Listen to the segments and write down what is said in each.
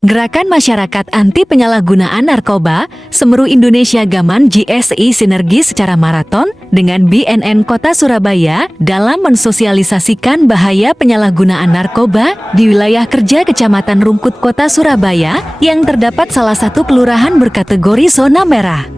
Gerakan Masyarakat Anti Penyalahgunaan Narkoba, Semeru Indonesia Gaman GSI sinergi secara maraton dengan BNN Kota Surabaya dalam mensosialisasikan bahaya penyalahgunaan narkoba di wilayah kerja Kecamatan Rungkut Kota Surabaya yang terdapat salah satu kelurahan berkategori zona merah.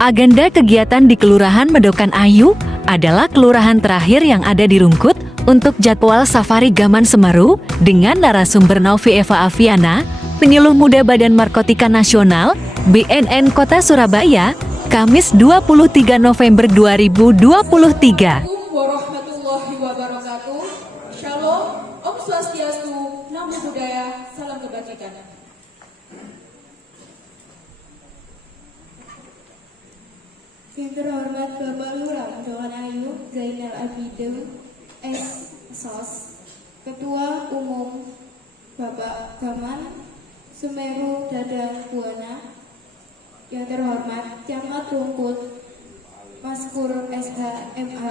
Agenda kegiatan di Kelurahan Medokan Ayu adalah kelurahan terakhir yang ada di Rungkut untuk jadwal safari Gaman Semeru dengan narasumber Novi Eva Aviana, penyuluh muda Badan Narkotika Nasional, BNN Kota Surabaya, Kamis 23 November 2023. Warahmatullahi wabarakatuh. Shalom, Om Swastiastu, Namo Buddhaya, salam kebajikan. Yang terhormat Bapak Lurah Medokan Ayu Zainal Abidin S.Sos, Ketua Umum Bapak Gaman Semeru Dadang Buana. Yang terhormat Camat Rungkut Maskur SH MH.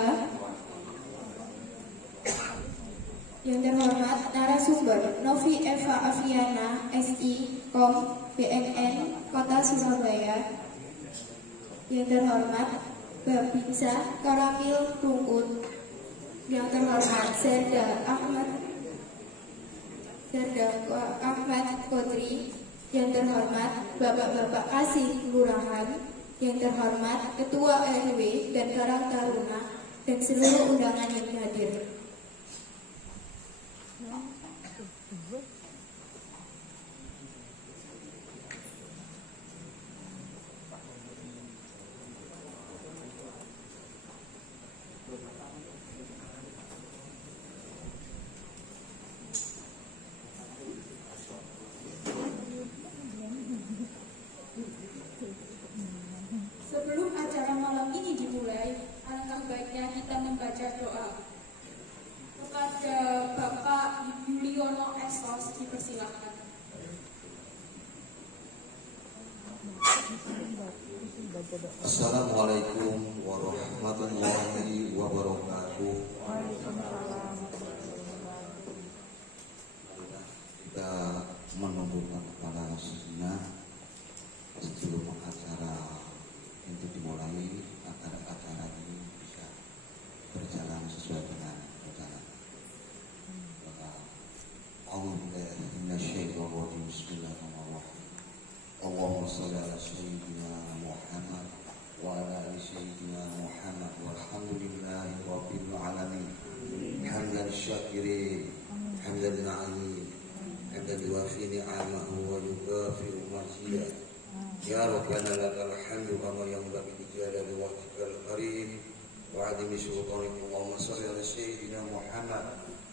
Yang terhormat narasumber Novi Eva Aviana SI Kom BNN Kota Surabaya. Yang terhormat Babinsa Karamil Rungkut. Yang terhormat Serda Ahmad Kodri. Yang terhormat Bapak-Bapak Kasih Kelurahan. Yang terhormat Ketua RW dan Karang Taruna dan seluruh undangan yang hadir. Sebelum acara malam ini dimulai, alangkah baiknya kita membaca doa. Kepada Bapak Yuliono S.Sos dipersilakan. Assalamualaikum warahmatullahi wabarakatuh. Kita menundukkan kepala sejenak sebelum acara itu dimulai agar acara ini bisa berjalan sesuai dengan rencana. Bismillahirrahmanirrahim. Allahumma shalli ala sayyidina Muhammad wa ala ali sayyidina Muhammad walhamdulillahi rabbil alamin. Hamdan syakirin, hamdan alim, hamdan yuwafi ni'amahu wa yukafi'u mazidah. Ya Rabbana lakal hamdu kama yanbaghi li jalali wajhikal karim wa 'azimi sultanik. Allahumma shalli ala sayyidina Muhammad.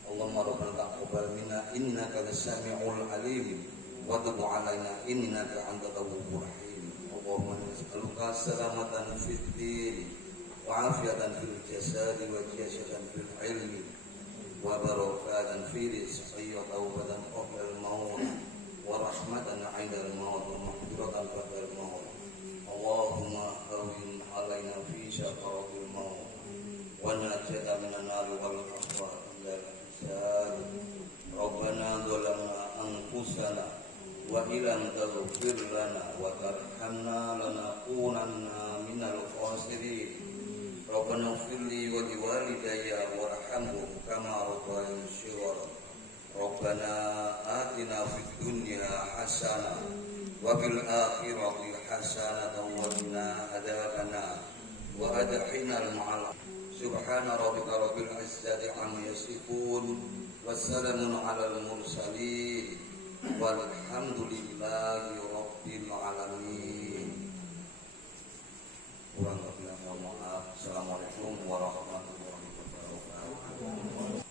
Allahumma rabbana taqabbal minna innaka las-sami'ul alim wa tub 'alaina innaka antat tawwabur rahim. Allahumma nas'aluka salamatan fid din wa 'afiyatan fil jasadi wa jasatan fil ilmi wa barakatan fil rizqi wa tawbatan qabla al-maut wa rahmatan 'inda al-maut wa maghfiratan ba'da al-maut. Allahumma hawwin 'alaina fi syaqatil maut wa najjata minan nar wal ahwal indal hisab. Rabbana zalamna anfusana wa illam taghfir lana wa tarhamna lanakunanna minal khasirin. Rabbana ighfir li wa liwalidayya warhamhum kama rabbayani shighara. Rabbana atina fid dunya hasanah wa fil akhirati hasanah wa qina adzabannar wa adkhilna ma'al. Subhana rabbika rabbil izzati amma yasifun wassalamun 'alal mursalin walhamdulillahi rabbil alamin. Kurang lebihnya mohon maaf. Assalamualaikum warahmatullahi wabarakatuh.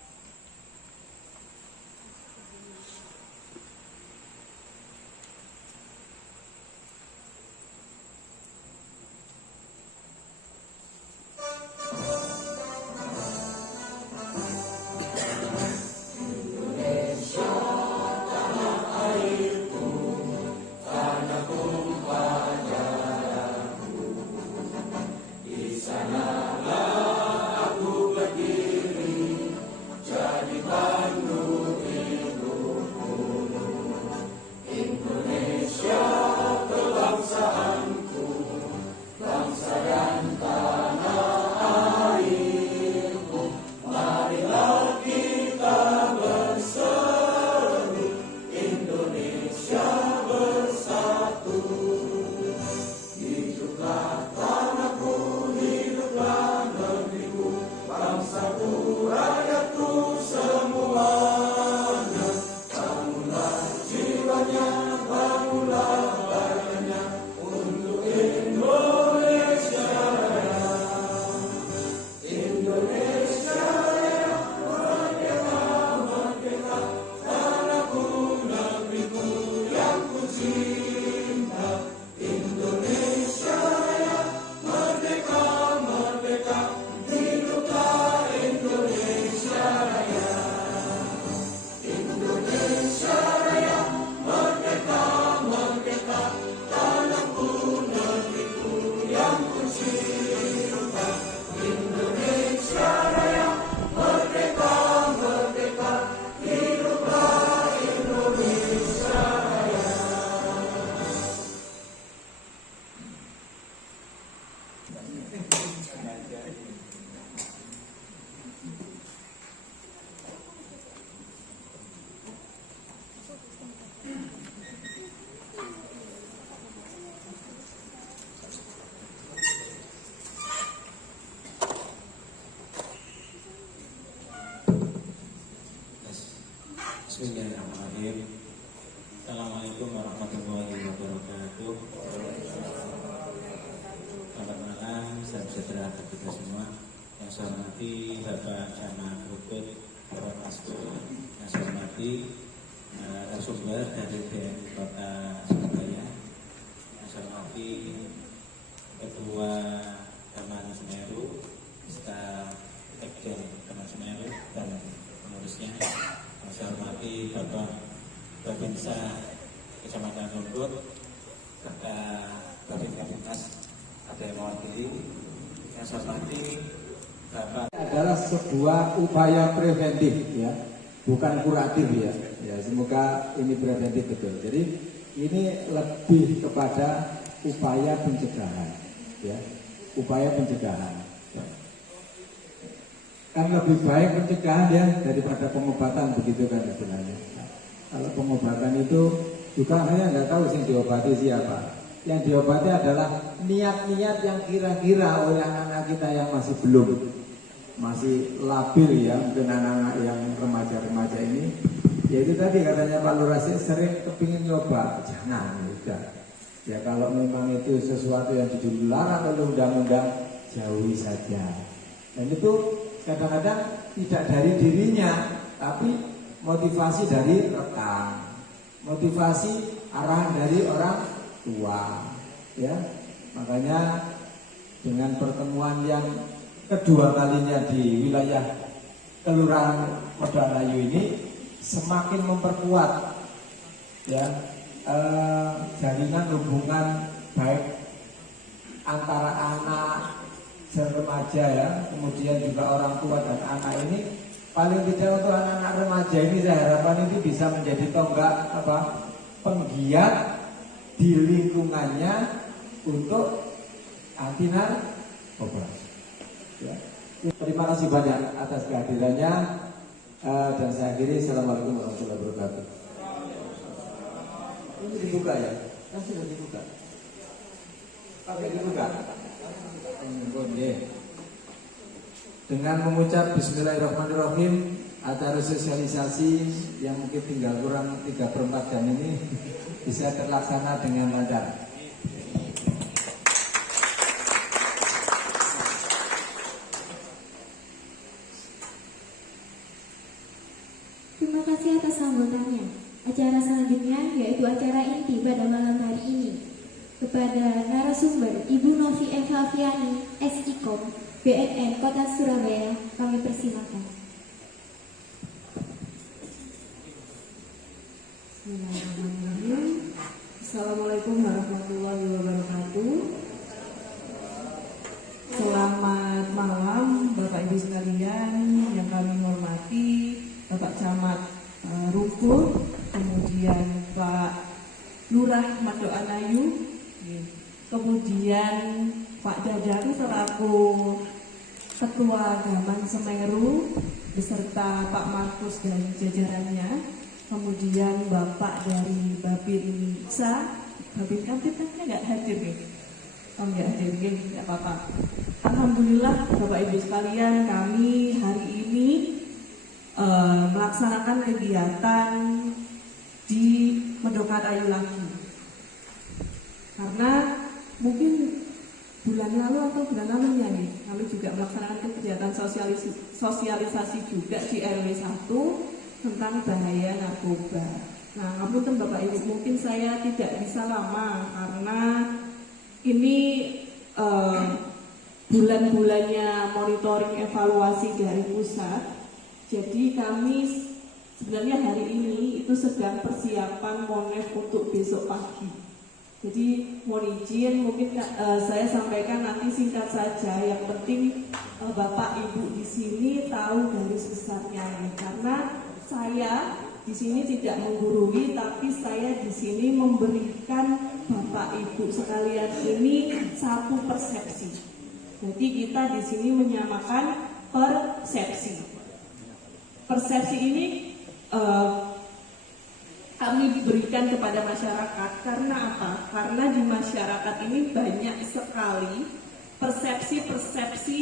Bismillahirrahmanirrahim. Assalamualaikum warahmatullahi wabarakatuh. Selamat malam, salam sejahtera bagi kita semua. Yang saya hormati Bapak Camat Rukut Bapak Pastor. Yang saya hormati narasumber dari BN Kota Surabaya. Yang saya hormati Ketua Taman Semeru, Staf Sekjen Taman Semeru dan pengurusnya. Yang saya hormati Bapak Babinsa Kecamatan Rungkut serta Babinkas ada yang mewakili. Yang saya hormati Bapak adalah sebuah upaya preventif ya, bukan kuratif ya. Ya, semoga ini preventif betul. Jadi ini lebih kepada upaya pencegahan ya, upaya pencegahan. Kan lebih baik pencegahan ya daripada pengobatan, begitu kan istilahnya. Kalau pengobatan itu juga saya nggak tahu sih diobati siapa. Yang diobati adalah niat-niat yang kira-kira oleh anak-anak kita yang masih labil ya, mungkin anak-anak yang remaja-remaja ini. Ya itu tadi katanya Pak Lurah sering kepingin nyoba, jangan udah. Ya kalau memang itu sesuatu yang dilarang oleh undang-undang, jauhi saja. Dan itu kadang-kadang tidak dari dirinya, tapi motivasi dari rekan, motivasi arahan dari orang tua, ya. Makanya dengan pertemuan yang kedua kalinya di wilayah Kelurahan Medayu ini semakin memperkuat, ya, jaringan hubungan baik antara anak remaja ya, kemudian juga orang tua dan anak ini. Paling tidak untuk anak-anak remaja ini saya harapkan ini bisa menjadi tonggak penggiat di lingkungannya untuk anti narkoba. Ya. Terima kasih banyak atas kehadirannya dan saya akhiri. Assalamualaikum warahmatullahi wabarakatuh. Ini dibuka ya? Kan sudah dibuka. Pakai dibuka. Dengan mengucap Bismillahirrahmanirrahim, acara sosialisasi yang mungkin tinggal kurang 3/4 jam ini bisa terlaksana dengan lancar. Terima kasih atas sambutannya. Acara selanjutnya yaitu acara inti pada malam hari ini. Kepada narasumber Ibu Novi Eva Fiani, SIKOM, BNN Kota Surabaya, kami persilakan. Bismillahirrahmanirrahim. Assalamualaikum warahmatullahi wabarakatuh. Selamat malam Bapak Ibu sekalian yang kami hormati, Bapak Camat Rungkut, kemudian Pak Lurah Madoanayu, kemudian Pak Dadang selaku Ketua Gaman Semeru beserta Pak Markus dan jajarannya, kemudian Bapak dari Babinsa, Babin Kamtipnya nggak hadir nih, nggak hadir nih, nggak apa-apa. Alhamdulillah Bapak Ibu sekalian, kami hari ini melaksanakan kegiatan di Medokarayu lagi, karena mungkin bulan lalu atau bulan lalunya nih, kami juga melaksanakan kegiatan sosialisasi juga di RW 1 tentang bahaya narkoba. Nah, ngapunten Bapak Ibu, mungkin saya tidak bisa lama karena ini bulan-bulannya monitoring evaluasi dari pusat. Jadi kami sebenarnya hari ini itu sedang persiapan monef untuk besok pagi. Jadi mohon izin mungkin saya sampaikan nanti singkat saja. Yang penting Bapak Ibu di sini tahu garis besarnya, karena saya di sini tidak menggurui, tapi saya di sini memberikan Bapak Ibu sekalian ini satu persepsi. Jadi kita di sini menyamakan persepsi. Persepsi ini kami berikan kepada masyarakat karena apa? Karena di masyarakat ini banyak sekali persepsi-persepsi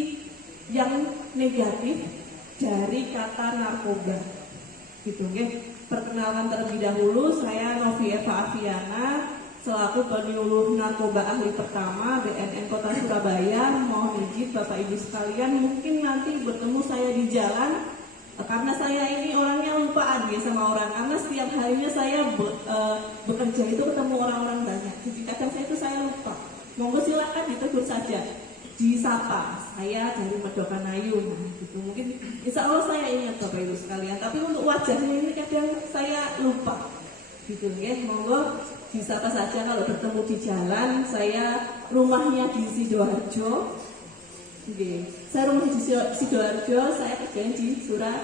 yang negatif dari kata narkoba, gitu, perkenalan terlebih dahulu, saya Novi Eva Aviana, selaku penyuluh narkoba ahli pertama BNN Kota Surabaya. Mohon izin Bapak Ibu sekalian, mungkin nanti bertemu saya di jalan, karena saya ini orangnya lupaan ya sama orang, karena setiap harinya saya bekerja itu ketemu orang-orang banyak, jadi kadang saya lupa. Monggo silakan ditegur saja, disapa, saya dari Medokanayu, nah gitu. Mungkin insya Allah saya ingat Bapak Ibu sekalian, tapi untuk wajahnya ini kadang saya lupa gitu ya. Monggo disapa saja kalau bertemu di jalan. Saya rumahnya di Sidoarjo. Saya rumah di Sidoarjo, saya kerjain di Surabaya.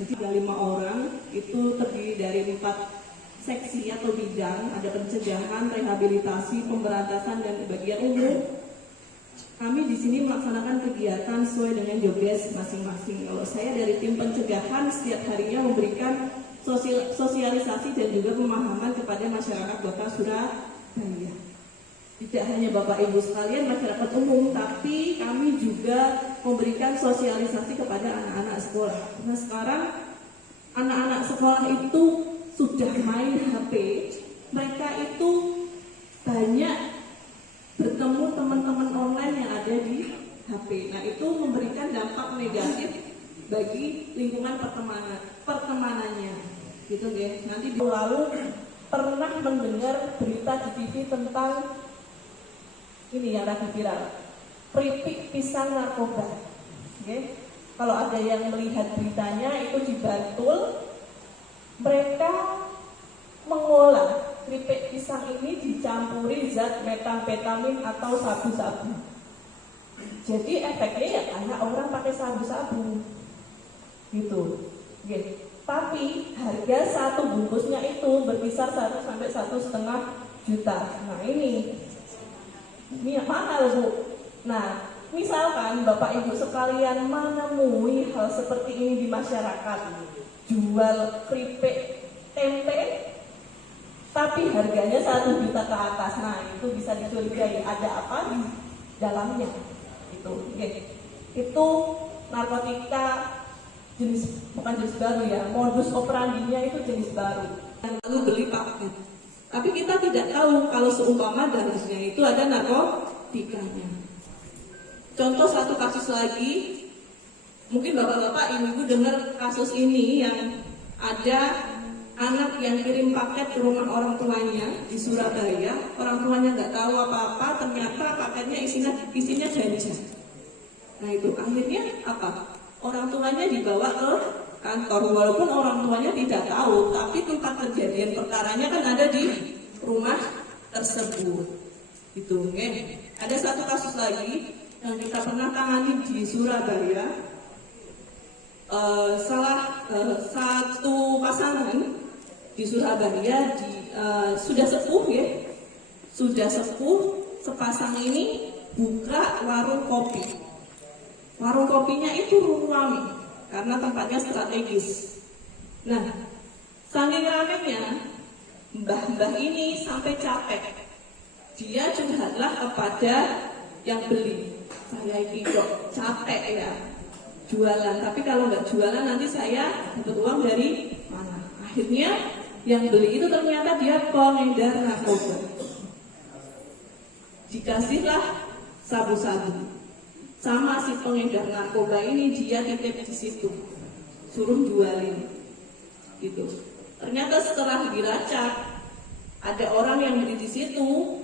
Jadi ada 5 orang, itu terdiri dari 4 seksi atau bidang, ada pencegahan, rehabilitasi, pemberantasan, dan bagian umum. Kami di sini melaksanakan kegiatan sesuai dengan job desk masing-masing. Kalau saya dari tim pencegahan, setiap harinya memberikan sosialisasi dan juga pemahaman kepada masyarakat Kota Surabaya. Tidak hanya Bapak Ibu sekalian, masyarakat umum, tapi kami juga memberikan sosialisasi kepada anak-anak sekolah. Nah sekarang anak-anak sekolah itu sudah main HP, mereka itu banyak bertemu teman-teman online yang ada di HP. Nah itu memberikan dampak negatif bagi lingkungan pertemanannya, gitu ya. Nanti lalu pernah mendengar berita di TV tentang ini yang lagi viral, keripik pisang narkoba. Okay. Kalau ada yang melihat beritanya, itu di Bantul, mereka mengolah keripik pisang ini dicampuri zat metamfetamin atau sabu-sabu. Jadi efeknya ya kayak orang pakai sabu-sabu, gitu. Okay. Tapi harga satu bungkusnya itu berkisar 1 sampai 1,5 juta. Nah ini mahal Bu. Nah, misalkan Bapak Ibu sekalian menemui hal seperti ini di masyarakat, jual keripik tempe, tapi harganya 1 juta ke atas, nah itu bisa dicurigai ada apa di dalamnya. Itu narkotika bukan jenis baru ya, modus operandinya itu jenis baru. Lalu beli paket. Tapi kita tidak tahu kalau seumpama dalamnya itu ada narkotikanya. Contoh satu kasus lagi, mungkin bapak-bapak, ibu-ibu dengar kasus ini yang ada anak yang kirim paket ke rumah orang tuanya di Surabaya. Orang tuanya nggak tahu apa-apa, ternyata paketnya isinya ganja. Nah itu akhirnya apa? Orang tuanya dibawa ke kantor, walaupun orang tuanya tidak tahu, tapi tempat kejadian perkaranya kan ada di rumah tersebut. Gitu, okay? Ada satu kasus lagi yang kita pernah tangani di Surabaya. Satu pasangan di Surabaya sudah sepuh ya, sepasang ini buka warung kopi. Warung kopinya itu ramai karena tempatnya strategis. Nah, saking ramenya, mbah-mbah ini sampai capek. Dia curhatlah kepada yang beli. Saya ini kok capek ya jualan, tapi kalau nggak jualan nanti saya dapat uang dari mana? Akhirnya yang beli itu ternyata dia pengedar narkoba. Dikasihlah sabu-sabu. Sama si pengedar narkoba ini, dia titip di situ, suruh jualin, gitu. Ternyata setelah dilacak, ada orang yang beli di situ,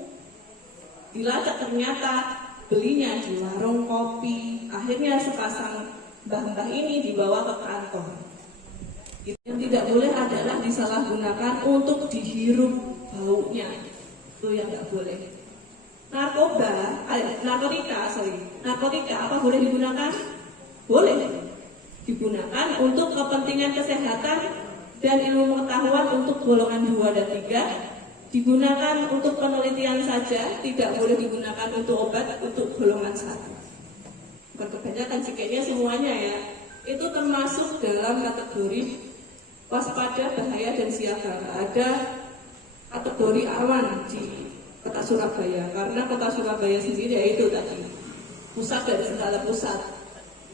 dilacak ternyata belinya di warung kopi. Akhirnya sepasang mbah-mbah ini dibawa ke kantor. Yang tidak boleh adalah disalahgunakan untuk dihirup baunya, itu yang nggak boleh. Narkotika apa boleh digunakan? Boleh digunakan untuk kepentingan kesehatan dan ilmu pengetahuan untuk golongan 2 dan 3. Digunakan untuk penelitian saja, tidak boleh digunakan untuk obat untuk golongan 1. Bukan kebanyakan sih, kayaknya semuanya ya. Itu termasuk dalam kategori waspada, bahaya, dan siaga. Ada kategori aman di Kota Surabaya, karena Kota Surabaya sendiri yaitu tadi pusat dari segala pusat,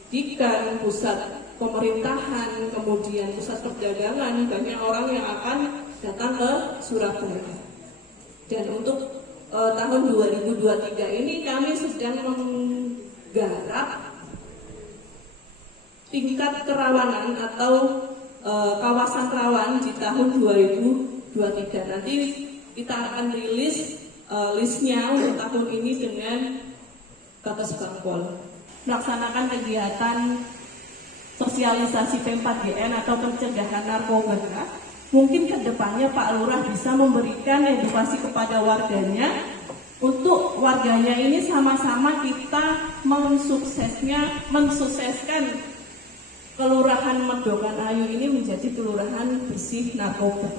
dikan, pusat pemerintahan, kemudian pusat perdagangan, banyak orang yang akan datang ke Surabaya. Dan untuk tahun 2023 ini kami sedang menggarap tingkat kerawanan atau kawasan rawan di tahun 2023. Nanti kita akan rilis listnya untuk tahun ini dengan Bakas Bangpol. Melaksanakan kegiatan sosialisasi P4GN atau pencegahan narkoba. Mungkin kedepannya Pak Lurah bisa memberikan edukasi kepada warganya untuk warganya ini sama-sama kita mensukseskan Kelurahan Medokan Ayu ini menjadi kelurahan bersih narkoba.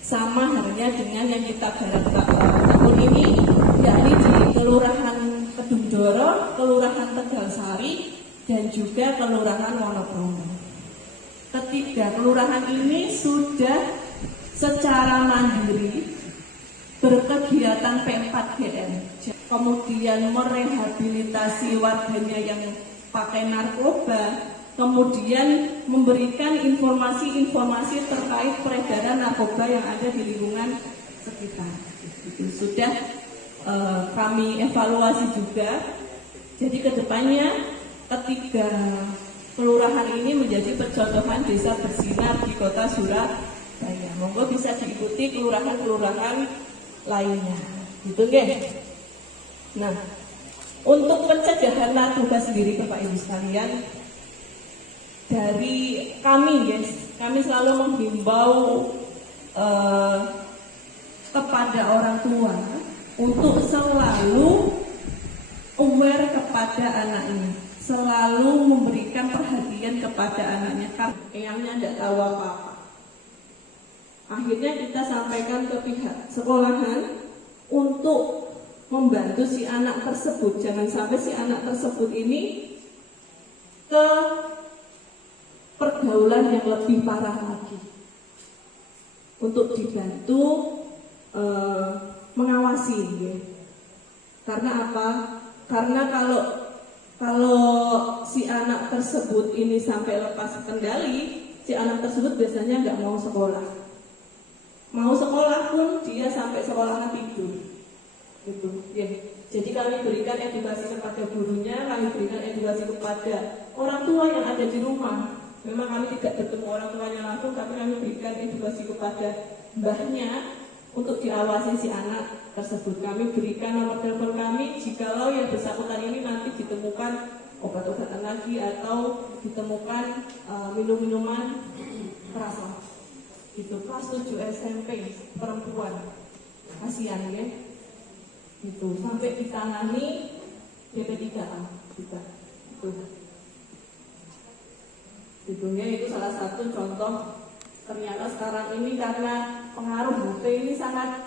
Sama halnya dengan yang kita garap tahun ini, yakni di Kelurahan Kedungdoro, Kelurahan Tegalsari, dan juga Kelurahan Wonokromo. Ketiga kelurahan ini sudah secara mandiri berkegiatan P4GN, kemudian merehabilitasi warganya yang pakai narkoba, kemudian memberikan informasi-informasi terkait peredaran narkoba yang ada di lingkungan sekitar. Itu sudah kami evaluasi juga. Jadi kedepannya ketiga kelurahan ini menjadi percontohan desa bersinar di kota Surabaya. Monggo bisa diikuti kelurahan-kelurahan lainnya. Gitu nggih. Nah, untuk pencegahan narkoba sendiri Bapak Ibu sekalian, dari kami guys, kami selalu menghimbau kepada orang tua untuk selalu aware kepada anaknya, selalu memberikan perhatian kepada anaknya karena eyangnya tidak tahu apa-apa. Akhirnya kita sampaikan ke pihak sekolahan untuk membantu si anak tersebut, jangan sampai si anak tersebut ini ke pergaulan yang lebih parah lagi, untuk dibantu mengawasi ya. Karena apa? Karena kalau si anak tersebut ini sampai lepas kendali, si anak tersebut biasanya nggak mau sekolah. Mau sekolah pun dia sampai sekolah tidur gitu ya. Jadi kami berikan edukasi kepada gurunya, kami berikan edukasi kepada orang tua yang ada di rumah. Memang kami tidak bertemu orang tuanya langsung, tapi kami berikan edukasi kepada mbahnya untuk diawasi si anak tersebut. Kami berikan nomor telepon kami jikalau yang bersangkutan ini nanti ditemukan obat-obatan lagi atau ditemukan minum-minuman keras lah. Itu kelas 7 SMP perempuan, kasihan ya. Itu sampai ditangani DP3A kita. Itu salah satu contoh. Ternyata sekarang ini karena pengaruh HP ini sangat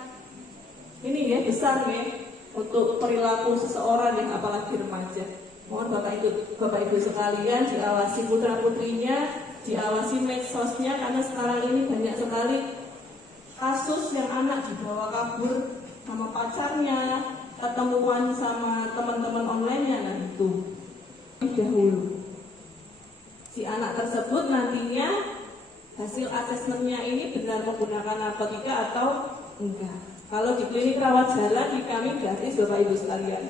besar ya untuk perilaku seseorang yang apalagi remaja. Mohon Bapak Ibu sekalian diawasi putra putrinya, diawasi medsosnya, karena sekarang ini banyak sekali kasus yang anak dibawa kabur sama pacarnya, ketemuan sama teman-teman online-nya. Nah itu dahulu si anak tersebut nantinya hasil asesmennya ini benar menggunakan narkotika atau enggak. Kalau di klinik rawat jalan di kami gratis Bapak Ibu sekalian.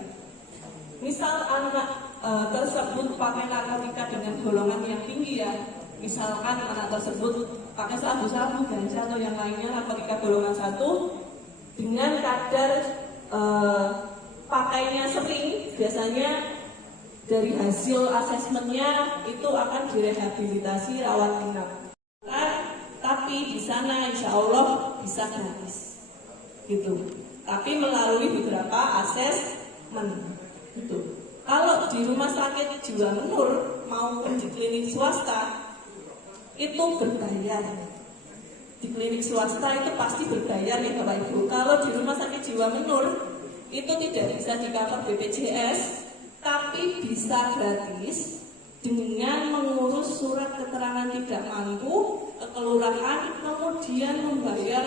Misal anak tersebut pakai narkotika dengan golongan yang tinggi ya, misalkan anak tersebut pakai sabu-sabu, ganja atau yang lainnya narkotika golongan 1 dengan kadar pakainya sering, biasanya dari hasil asesmennya itu akan direhabilitasi rawat inap. Tapi di sana insya Allah bisa gratis, gitu. Tapi melalui beberapa asesmen, gitu. Kalau di rumah sakit jiwa menur maupun di klinik swasta itu berbayar. Di klinik swasta itu pasti berbayar ya Bapak Ibu. Kalau di rumah sakit jiwa menur itu tidak bisa di-cover BPJS, tapi bisa gratis dengan mengurus surat keterangan tidak mampu ke kelurahan, kemudian membayar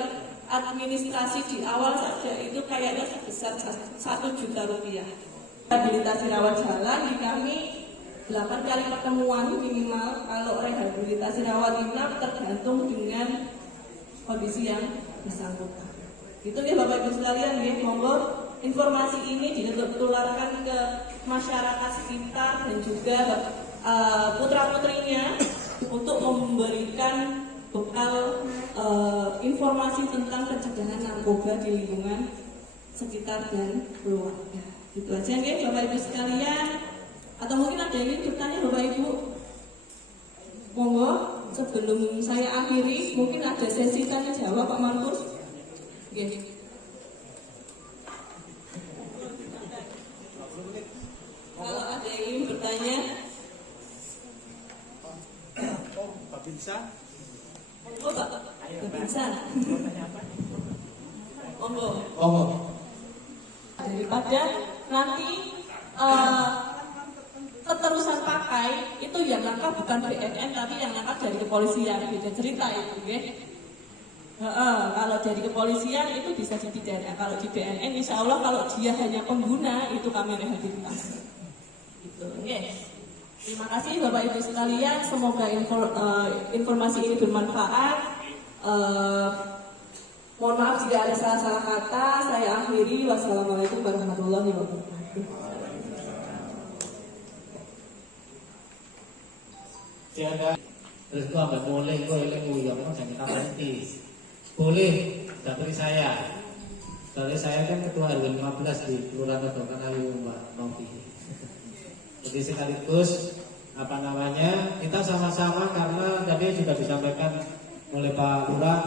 administrasi di awal saja itu kayaknya sebesar 1 juta rupiah. Rehabilitasi rawat jalan di kami 8 kali pertemuan minimal. Kalau rehabilitasi rawat inap tergantung dengan kondisi yang bersangkutan. Itu ya Bapak Ibu sekalian ya, monggo informasi ini ditularkan ke masyarakat sekitar dan juga putra-putrinya untuk memberikan bekal informasi tentang pencegahan narkoba di lingkungan sekitar dan keluarga. Itu aja ya Bapak Ibu sekalian. Atau mungkin ada yang ingin bertanya Bapak Ibu? Monggo, sebelum saya akhiri, mungkin ada sesi tanya jawab Pak Markus. Oke. Kalau ada yang ingin bertanya, Pak Binsa. oh Pak Binsa. Monggo. Daripada nanti keterusan pakai itu yang nangkap bukan BNN tapi yang nangkap dari kepolisian, beda cerita itu ya. Kalau dari kepolisian itu bisa dipidana, kalau di BNN insya Allah kalau dia hanya pengguna itu kami rehabilitasi gitu, okay. Terima kasih Bapak Ibu sekalian, semoga informasi ini bermanfaat. Mohon maaf jika ada salah-salah kata. Saya akhiri, wassalamualaikum warahmatullahi wabarakatuh. Siapa terus gua nggak boleh gua yang mau jangan apa nanti boleh dari saya kan ketua RW 15 di Kelurahan Kedongan Ayu Mbak Novi. Jadi sekaligus kita sama-sama karena tadi juga disampaikan oleh Pak Lurah,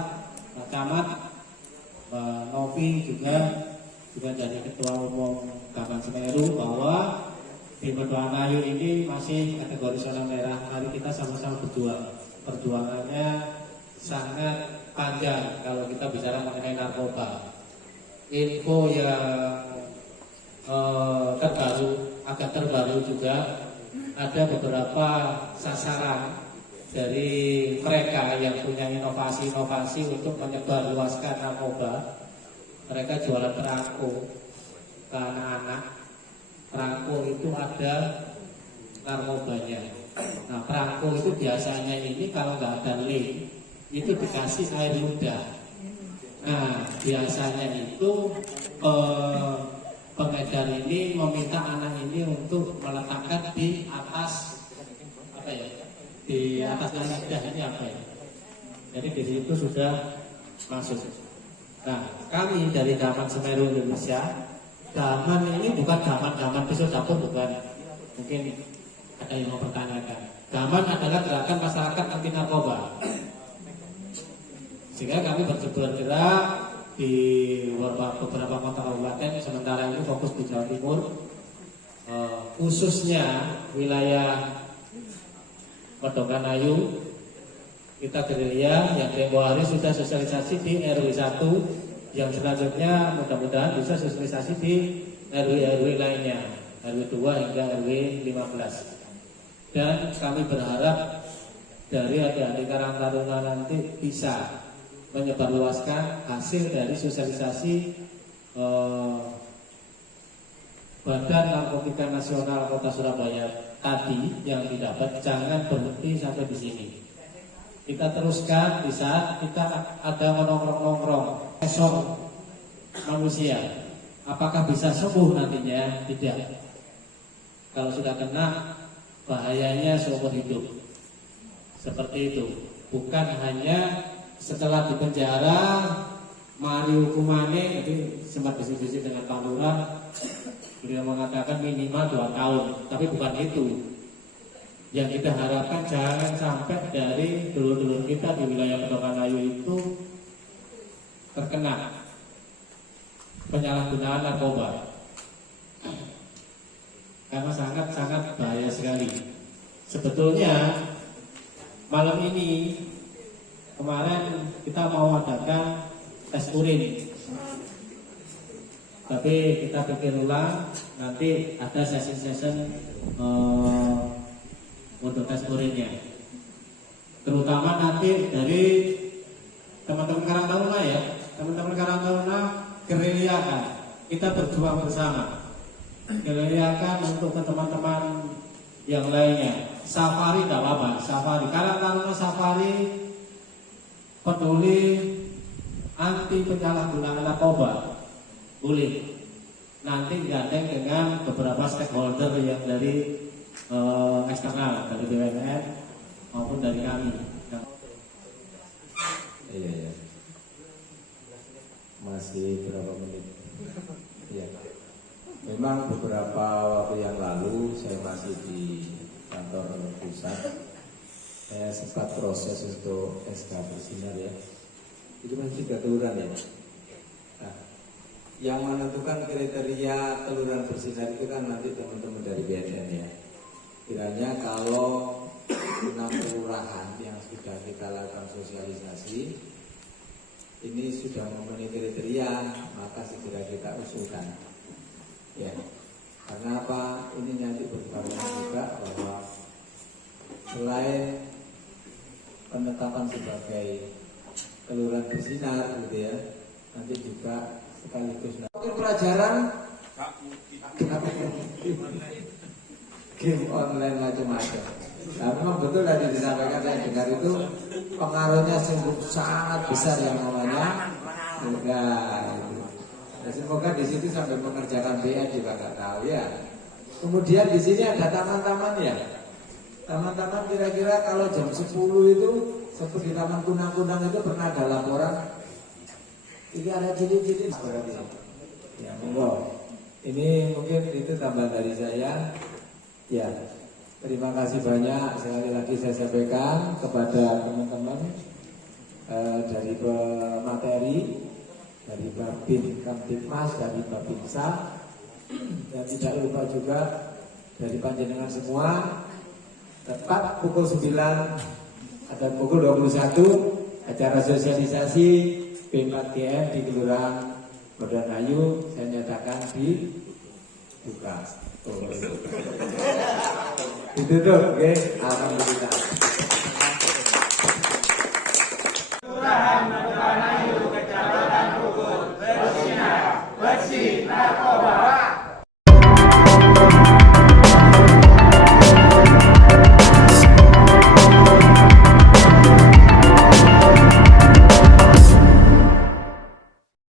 Pak Camat, Mbak Novi juga dari Ketua Umum Gaman Semeru bahwa di Kedongan Ayu ini masih kategori zona merah. Mari kita sama-sama berjuang. Perjuangannya sangat panjang kalau kita bicara mengenai narkoba. Info yang agak terbaru juga ada beberapa sasaran dari mereka yang punya inovasi-inovasi untuk menyebarluaskan narkoba. Mereka jualan perangko ke anak-anak. Perangko itu ada narkobanya. Nah, perangko itu biasanya ini kalau nggak ada lem itu dikasih air ludah. Nah, biasanya itu pengedar ini meminta anak ini untuk meletakkan di atas di atas ludah ini apa ya? Jadi di situ sudah masuk. Nah, kami dari Gaman Semeru Indonesia, Gaman ini bukan gaman pisau dapur, bukan. Mungkin ada yang mau pertanyakan. Gaman adalah gerakan masyarakat anti narkoba. Sehingga kami bergerak di beberapa kota kabupaten, sementara ini fokus di Jawa Timur, khususnya wilayah Kedongan Ayu. Kita gerilya yang tempo hari sudah sosialisasi di RW 1, yang selanjutnya mudah-mudahan bisa sosialisasi di RW-RW lainnya, RW 2 hingga RW 15. Dan kami berharap dari adik-adik Karang Taruna nanti bisa menyebarluaskan hasil dari sosialisasi Badan Narkotika Nasional Kota Surabaya tadi yang didapat. Jangan berhenti sampai di sini. Kita teruskan di saat kita ada menongkrong-nongkrong esok manusia. Apakah bisa sembuh nantinya? Tidak. Kalau sudah kena, bahayanya seumur hidup. Seperti itu. Bukan hanya setelah di penjara, mari hukumannya, jadi sempat diskusi dengan Pak Lurah, beliau mengatakan minimal 2 tahun. Tapi bukan itu. Yang kita harapkan jangan sampai dari dulur-dulur kita di wilayah Kedongan Ayu itu terkena penyalahgunaan narkoba, karena sangat-sangat bahaya sekali. Sebetulnya malam ini kemarin kita mau adakan tes urin, tapi kita pikir ulang, nanti ada sesi-sesi untuk tes urinnya, terutama nanti dari teman-teman Karang Taruna ya, teman-teman Karang Taruna gerilyakan, kita berjuang bersama, gerilyakan untuk ke teman-teman yang lainnya. Safari tidak apa-apa, safari. Karang Taruna Safari peduli anti penyalahgunaan narkoba, boleh. Nanti digandeng dengan beberapa stakeholder yang dari eksternal, dari BUMN maupun dari kami. Iya. Masih berapa menit? Iya. Memang beberapa waktu yang lalu saya masih di kantor pusat. Saya sempat proses untuk SK bersinar ya. Itu kan 3 kelurahan ya. Nah, yang menentukan kriteria kelurahan bersinar itu kan nanti teman-teman dari BNN ya. Kiranya kalau 6 kelurahan yang sudah kita lakukan sosialisasi ini sudah memenuhi kriteria, maka segera kita usulkan. Ya, karena apa? Ini nanti berbarengan juga bahwa selain penetapan sebagai kelurahan bersinar, gitu ya, nanti juga sekaligus pelajaran game online macam-macam. Nah, memang betul tadi disampaikan, saya dengar itu pengaruhnya sungguh sangat besar yang namanya semoga di situ sampai mengerjakan BN juga nggak tahu ya. Kemudian di sini ada taman-taman ya. Taman-taman kira-kira kalau jam 10 itu seperti di Taman Kunang-Kunang itu pernah ada laporan ini ada ciri-ciri berarti. Ya, monggo. Ini mungkin itu tambahan dari saya. Ya, terima kasih banyak. Sekali lagi saya sampaikan kepada teman-teman dari pemateri, dari Babin Kamtipmas, dari Babinsa, dan tidak lupa juga dari panjenengan semua. Tepat pukul 9 dan pukul 21 acara sosialisasi B4GM di Kelurahan Modanayu saya nyatakan dibuka. Ditutup, oke? Alhamdulillah.